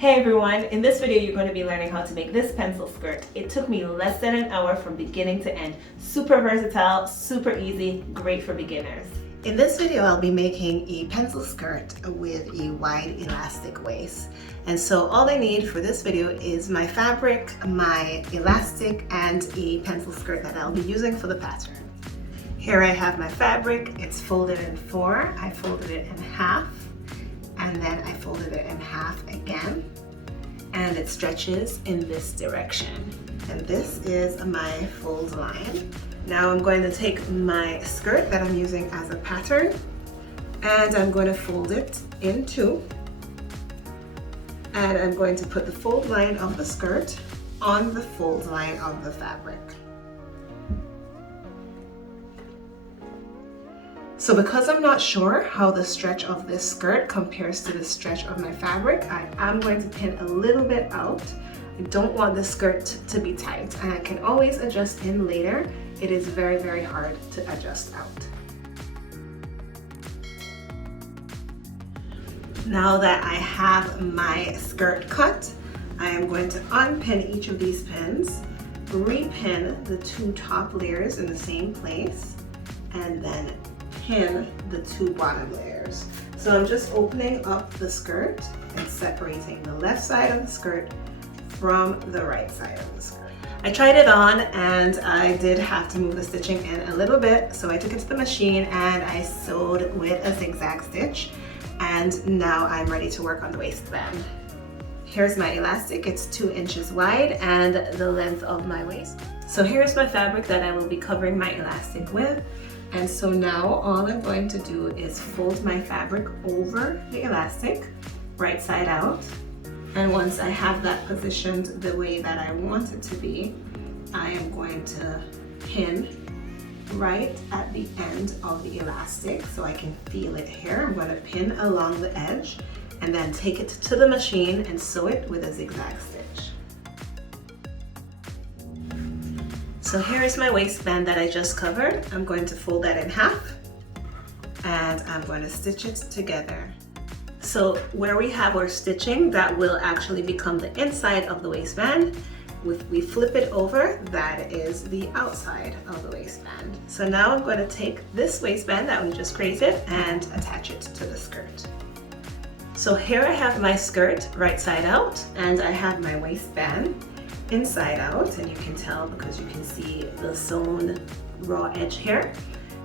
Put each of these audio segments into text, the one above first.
Hey everyone, in this video you're going to be learning how to make this pencil skirt. It took me less than an hour from beginning to end. Super versatile, super easy, great for beginners. In this video I'll be making a pencil skirt with a wide elastic waist. And so all I need for this video is my fabric, my elastic, and a pencil skirt that I'll be using for the pattern. Here I have my fabric. It's folded in four. I folded it in half. And then I folded it in half again, and it stretches in this direction. And this is my fold line. Now I'm going to take my skirt that I'm using as a pattern, and I'm going to fold it in two. And I'm going to put the fold line of the skirt on the fold line of the fabric. So because I'm not sure how the stretch of this skirt compares to the stretch of my fabric, I am going to pin a little bit out. I don't want the skirt to be tight, and I can always adjust in later. It is very, very hard to adjust out. Now that I have my skirt cut, I am going to unpin each of these pins, repin the two top layers in the same place, and then pin the two bottom layers. So I'm just opening up the skirt and separating the left side of the skirt from the right side of the skirt. I tried it on and I did have to move the stitching in a little bit, so I took it to the machine and I sewed with a zigzag stitch, and now I'm ready to work on the waistband. Here's my elastic. It's 2 inches wide and the length of my waist. So here's my fabric that I will be covering my elastic with. And so now all I'm going to do is fold my fabric over the elastic, right side out. And once I have that positioned the way that I want it to be, I am going to pin right at the end of the elastic so I can feel it here. I'm going to pin along the edge and then take it to the machine and sew it with a zigzag stitch. So here is my waistband that I just covered. I'm going to fold that in half and I'm going to stitch it together. So where we have our stitching, that will actually become the inside of the waistband. If we flip it over, that is the outside of the waistband. So now I'm going to take this waistband that we just created and attach it to the skirt. So here I have my skirt right side out and I have my waistband inside out, and you can tell because you can see the sewn raw edge here.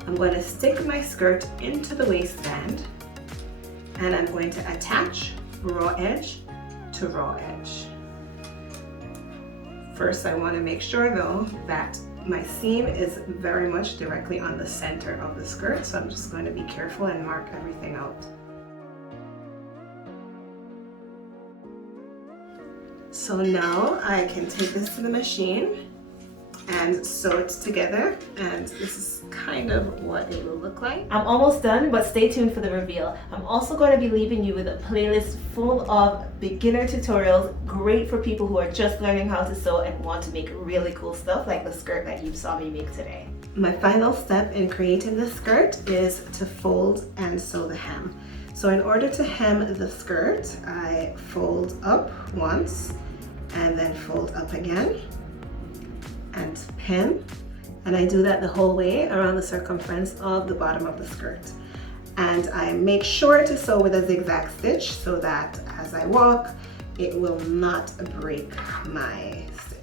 I'm going to stick my skirt into the waistband and I'm going to attach raw edge to raw edge. First, I want to make sure though that my seam is very much directly on the center of the skirt, so I'm just going to be careful and mark everything out. So now I can take this to the machine and sew it together, and this is kind of what it will look like. I'm almost done, but stay tuned for the reveal. I'm also going to be leaving you with a playlist full of beginner tutorials, great for people who are just learning how to sew and want to make really cool stuff like the skirt that you saw me make today. My final step in creating the skirt is to fold and sew the hem. So in order to hem the skirt, I fold up once and then fold up again and pin, and I do that the whole way around the circumference of the bottom of the skirt. And I make sure to sew with a zigzag stitch so that as I walk it will not break my stitch.